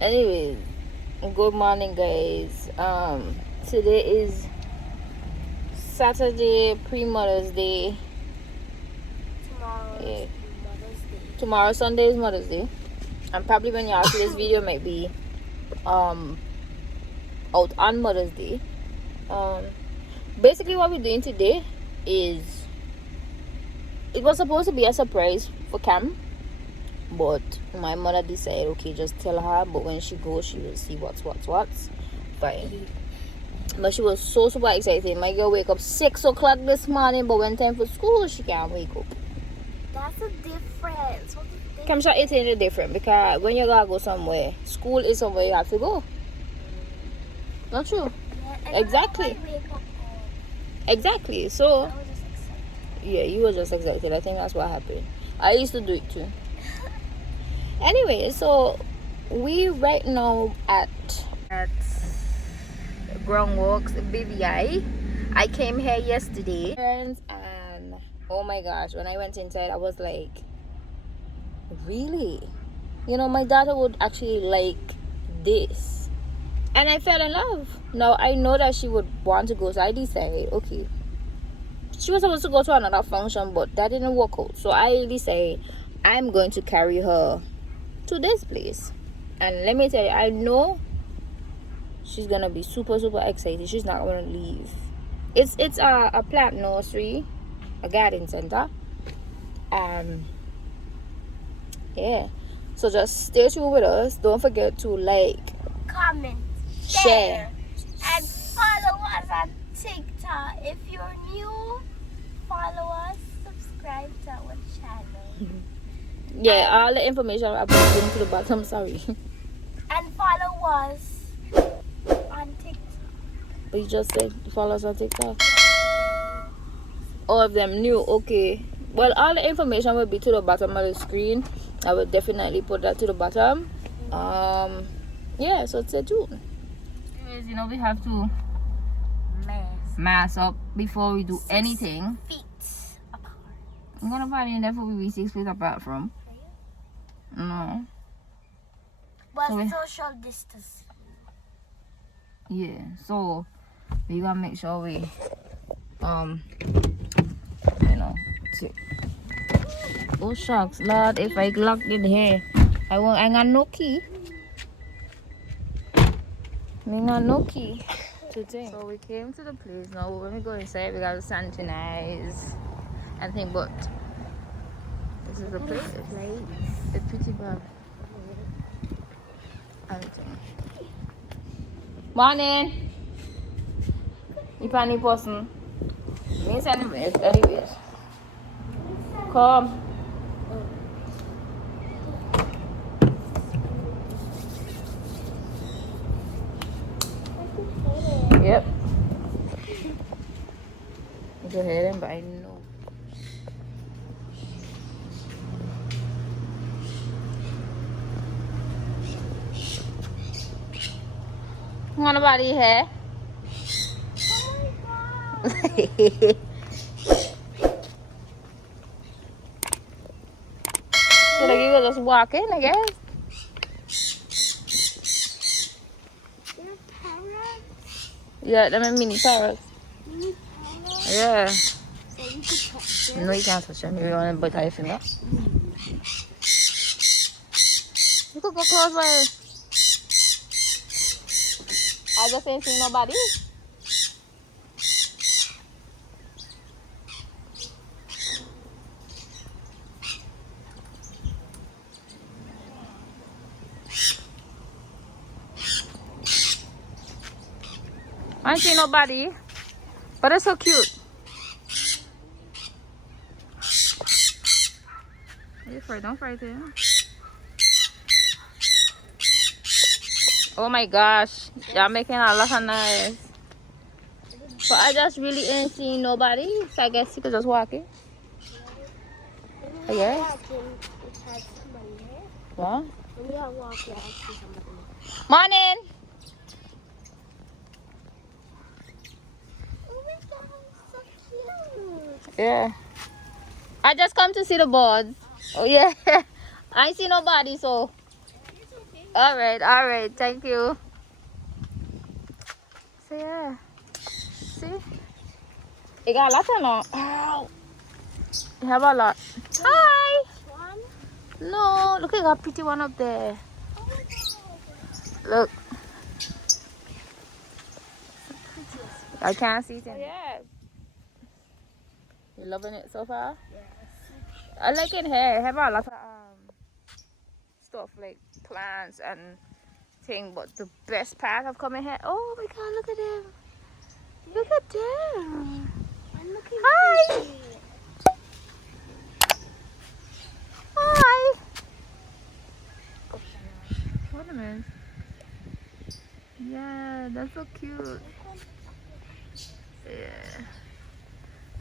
Anyways, good morning, guys. Today is Saturday, pre-Mother's Day. Tomorrow, Sunday, is Mother's Day. And probably when y'all see this video, might be out on Mother's Day. Basically, what we're doing today is, it was supposed to be a surprise for Cam, but my mother decided, okay, just tell her, but when she goes, she will see what's fine. But she was so super excited. My girl wake up 6 o'clock this morning, but when time for school, she can't wake up. That's a difference. What's the difference? Come sure it's any different, because when you gotta go somewhere, school is somewhere you have to go. Not true. Yeah, Exactly. Exactly. So I was just excited. yeah, you were just excited. I think that's what happened. I used to do it too. Anyway, so we right now at Groundworks BVI. I came here yesterday, and oh my gosh, when I went inside, I was like, really? You know, my daughter would actually like this, and I fell in love. Now I know that she would want to go, so I decided, okay. She was supposed to go to another function, but that didn't work out. So I decided I'm going to carry her to this place. And let me tell you, I know she's gonna be super excited. She's not gonna leave. It's a plant nursery, a garden center. Yeah. So just stay tuned with us. Don't forget to like, Comment, share, and follow us on TikTok. If you're new, follow us, subscribe to our channel. yeah, all the information I put link to the bottom, sorry. And follow us on TikTok. But you just said follow us on TikTok. All of them new, okay. Well, all the information will be to the bottom of the screen. I will definitely put that to the bottom. Yeah, so stay tuned. Anyways, you know, we have to mass up before we do anything. 6 feet apart. I'm gonna probably never be 6 feet apart from. No. But So we- social distance. Yeah, so we gotta make sure we oh shucks, Lord, if I locked it here, I got no key. I got no key today. So we came to the place. Now when we go inside, we gotta sanitize and think, but this is the place. It's pretty bad. Everything. Morning. You funny person. Miss anyways. Come. Yep. Go ahead and buy no. Want nobody here? So like you could just walk in, I guess. They're parrots. Yeah, them are mini parrots. Mini parrots. Yeah. So you could touch them. No, you can't touch them. You want to bite your finger. You could go close by. I just ain't seen nobody. I ain't seen nobody. But it's so cute. Are you afraid? Don't frighten him. Oh my gosh. Y'all making a lot of noise. But I just really ain't seen nobody. So I guess you could just walk in. I guess. What? When you are walking, I see somebody. Morning. Oh my god, so cute. Yeah. I just come to see the birds. Oh yeah. I ain't see nobody, so All right. Thank you. So yeah, see, it got a lot of no. Ow. You have a lot. Hi. One. No, look, it got a pretty one up there. Look, I can't see it. Yeah. You loving it so far? Yes. I like it here. Have a lot of stuff like plants and thing, but the best part of coming here. Oh my God! Look at them. Look at them. I'm looking Hi. pretty. Hi. What a minute. Yeah, that's so cute. Yeah.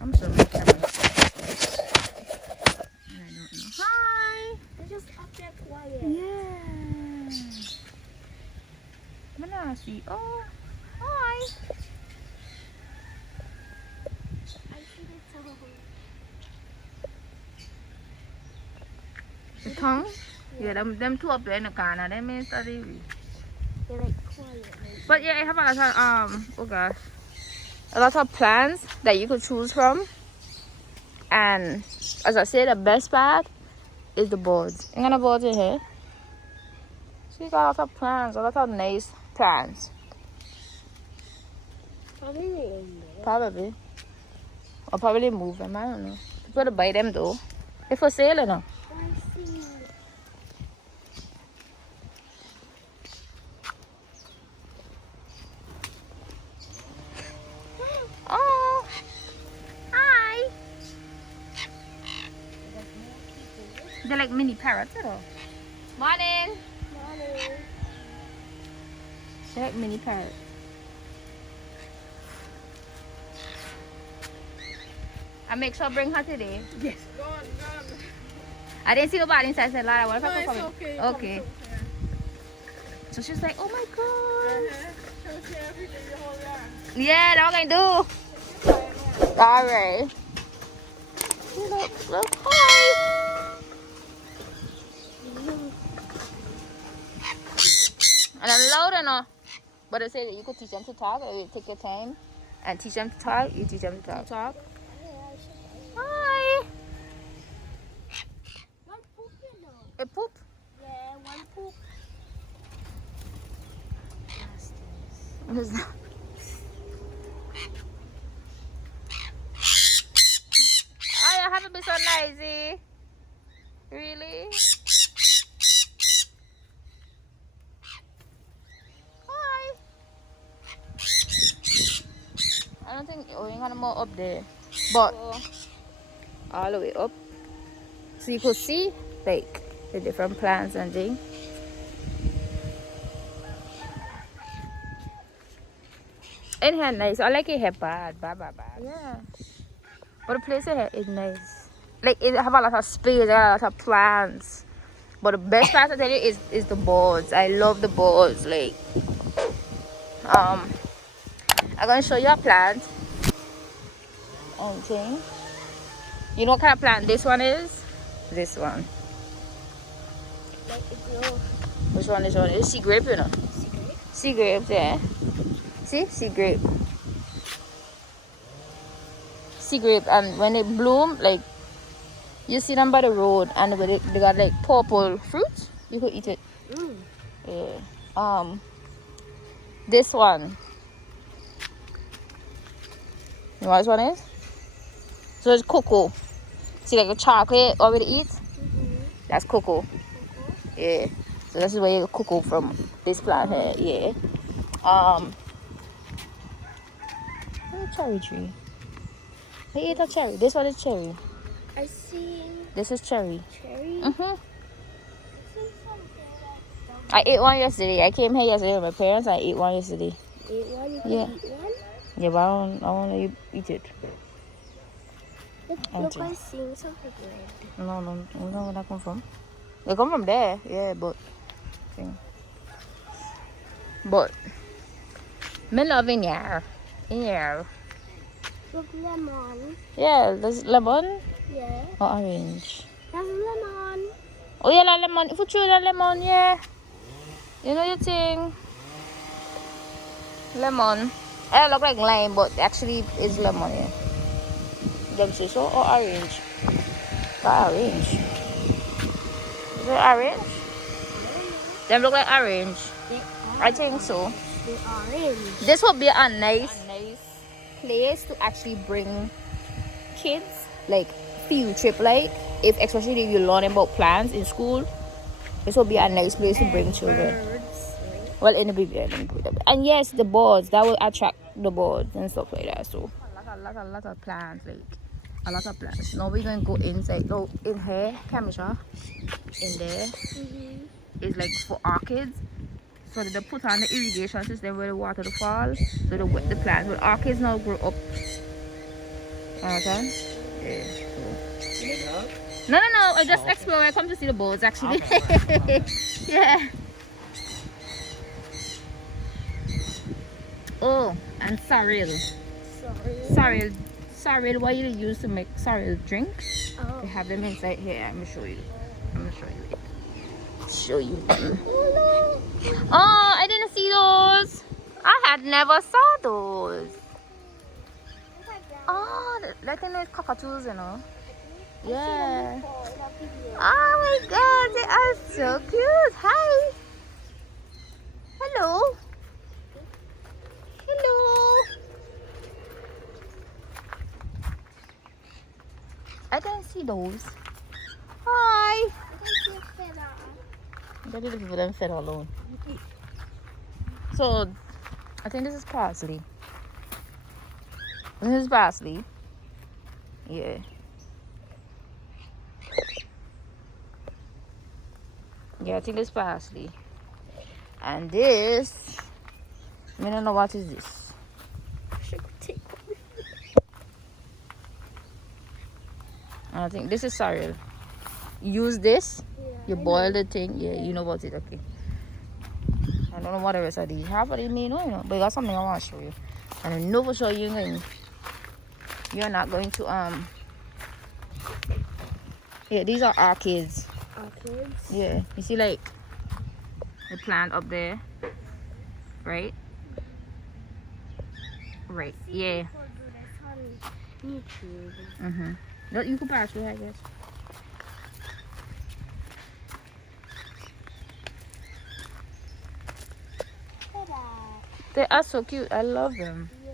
I'm so many cameras. I don't know. Hi. They're just up there quiet. Yeah. Manasi. Oh. Hi. I see the tongue. The tongue? Yeah, them two up there in the corner. They mean study. They're like quiet. Like, But yeah, I have a lot of oh gosh, a lot of plants that you could choose from. And as I said, the best part is the birds. You got birds in here. So you got a lot of plants, a lot of nice plants. probably in there. Probably. Or probably move them, I don't know. People to buy them though. They're for sale, you know. Oh, I see. Oh, hi. They're like mini parrots, you know. Morning. Morning. They're like mini parrots. I make sure I bring her today. Yes, go on. I didn't see nobody inside. I said, Lara, what if No, I it's come in? okay. Okay. Come through, So she's like, oh my yeah. God. Show see everything you hold on. Yeah, that's what I do. All right. Look, hi. And I'm loud enough. But they say that you could teach them to talk, or you take your time and teach them to talk. You teach them to talk. Hi. One poop, you know. A poop. Yeah, one poop. What is that? Oh, you haven't been so noisy. Really? Hi. I don't think you ain't gonna more up there, but all the way up, so you could see like the different plants and things. In here nice. I like it here bad. Yeah. But the place here is nice. Like it have a lot of space, a lot of plants. But the best part I tell you is the birds. I love the birds. Like I'm gonna show you a plant and thing. You know what kind of plant this one is? This one. Like it grows. Which one is one? It's sea grape, you know. Sea grapes, yeah. See? Sea grape. Sea grape, and when they bloom, like you see them by the road, and they got like purple fruit. You could eat it. Mm. Yeah. This one. You know what this one is? So it's cocoa. See, like the chocolate already eat. That's cocoa. Yeah. So this is where you get cocoa from. This plant here. Yeah. Where's the cherry tree? I ate a cherry. This one is cherry. I see This is cherry. cherry. Mhm. I see something I ate one yesterday. I came here yesterday with my parents. I ate one yesterday. eat one. You can Yeah. eat one. Yeah, but I don't let you eat it. Look, I see something red. No, we don't know where that come from. They come from there, yeah, but me loving here. Yeah. Look, lemon. Yeah, there's lemon Yeah, or orange. that's lemon. Oh yeah, la lemon. If you chew the lemon, yeah. You know your thing? Lemon. It look like lime, but actually it's lemon, yeah. Them say so or orange? Orange. Is it orange? Them look like orange. I think so. They orange. This would be a nice place to actually bring kids, like field trip, like if especially if you learn about plants in school. This would be a nice place to bring children. Birds, right? Well, in the beginning, and yes, the birds that will attract the birds and stuff like that. So a lot of plants, like a lot of plants. Now we're gonna go inside. Go in here, camera in there. Is like for orchids. So they put on the irrigation system where the water to fall, so the plants with orchids now grow up. Understand? Yeah. No. I just explore. I come to see the birds actually. Okay. Yeah. Oh, and sorrel. Sorrel. What you use to make sorrel drink? Oh. They have them inside here. I'm gonna show you. Show you them. Oh, I didn't see those. I had never saw those. Oh, that thing is cockatoos, you know. Yeah. Oh my God, they are so cute. Hi. Hello. I didn't see those. Hi. Don't leave the people them fed alone. So, I think this is parsley. This is parsley. Yeah. Yeah, I think this is parsley. And this, I don't know what is this. I think this is sorrel. Use this. You boil the thing. Yeah, you know about it. Okay. I don't know what the rest of these. Half of them may know, you know. But I got something I want to show you. And I know for sure you're not going to yeah, these are orchids. Orchids? Yeah. You see like the plant up there? Right? Right. Yeah. Mm-hmm. No, you can pass through, I guess. They are so cute. I love them. Yeah.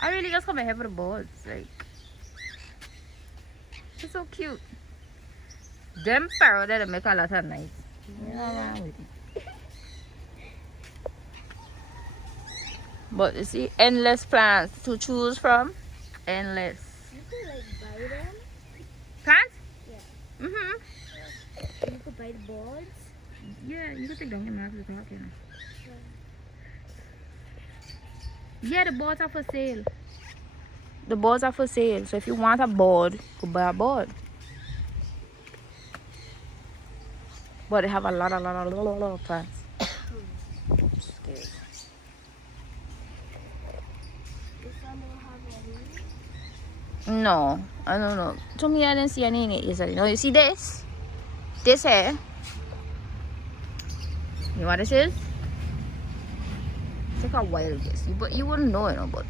I really just come here for the birds. Like, they're so cute. Them parrots that make a lot of noise. You know what I'm with it. But you see, endless plants to choose from. Endless. You could like buy them. Plants? Yeah. Mm-hmm. You could buy the birds. Yeah, you can take down your mask to talk, you know. Yeah, the boards are for sale. The boards are for sale. So if you want a board, go buy a board. But they have a lot of plants. Scary. This one don't have any. No, I don't know. To me, I didn't see any in it yesterday. No, you see this? This here. You know what this is? It's like a wild guess. But you wouldn't know, you know, but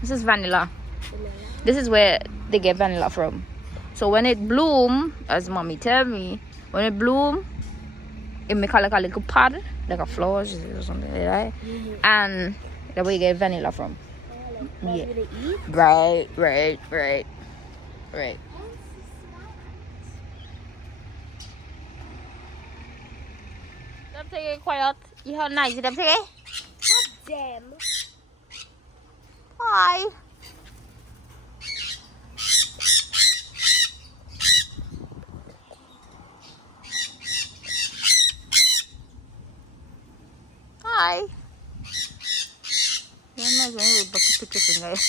this is vanilla. This is where they get vanilla from. So when it bloom, as mommy tell me, when it bloom, it make like a little pod, like a flower or something like that. And that's where you get vanilla from. Yeah. Right. Them take it quiet. You how nice them take it? Them. Hi. Hi. You're nice when you back to kissing guys.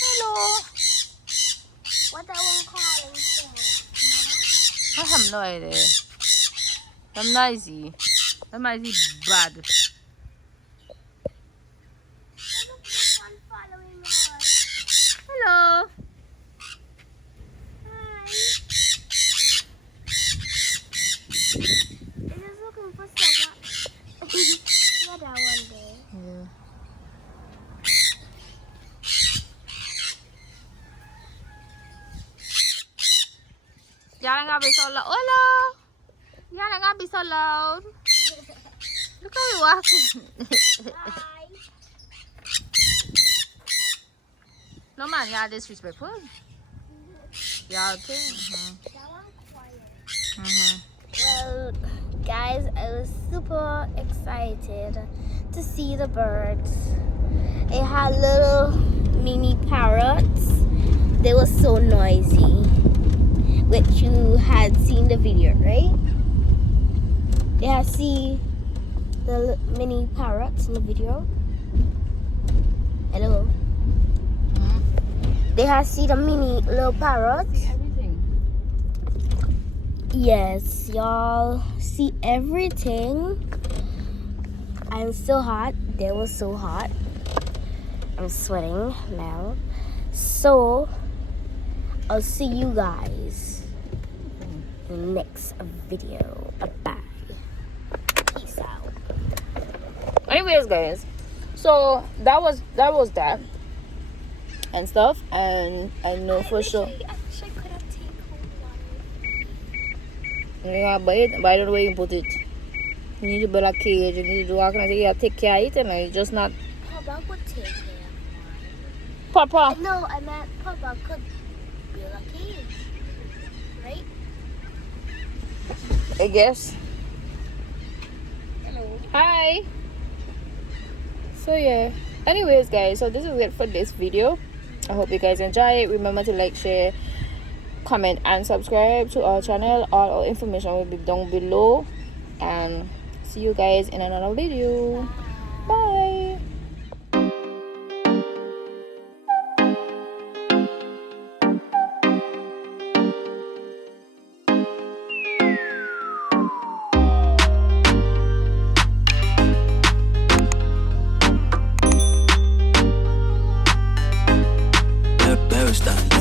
Hello. What that one calling for? I have no idea. I'm noisy. I'm noisy bad. Look, this one following us. Hello. Hi. Y'all ain't gotta be so loud. Hola! Y'all ain't gotta be so loud. Look how we walking. Hi. No man, y'all disrespectful. Y'all too. Now I'm quiet. Mm-hmm. Well, guys, I was super excited to see the birds. It had little mini parrots. They were so noisy. Which you had seen the video, right? You had see the mini parrots in the video. Hello. They had see the mini little parrots. Everything. Yes, y'all see everything. I'm so hot. They were so hot. I'm sweating now. So, I'll see you guys in the next video. Bye. Peace out. Anyways, guys, so that was that and stuff, and I know for sure. I wish I could have taken one. Yeah, but the way you put it. You need to build a cage, you need to do all kinds of, you take care of it, and it's just not. Papa would take care. Papa. No, I meant Papa could build a cage. Right? I guess. Hello. Hi. So yeah. Anyways, guys, so this is it for this video. I hope you guys enjoy it. Remember to like, share, comment, and subscribe to our channel. All our information will be down below. And see you guys in another video. Bye. Parrots done.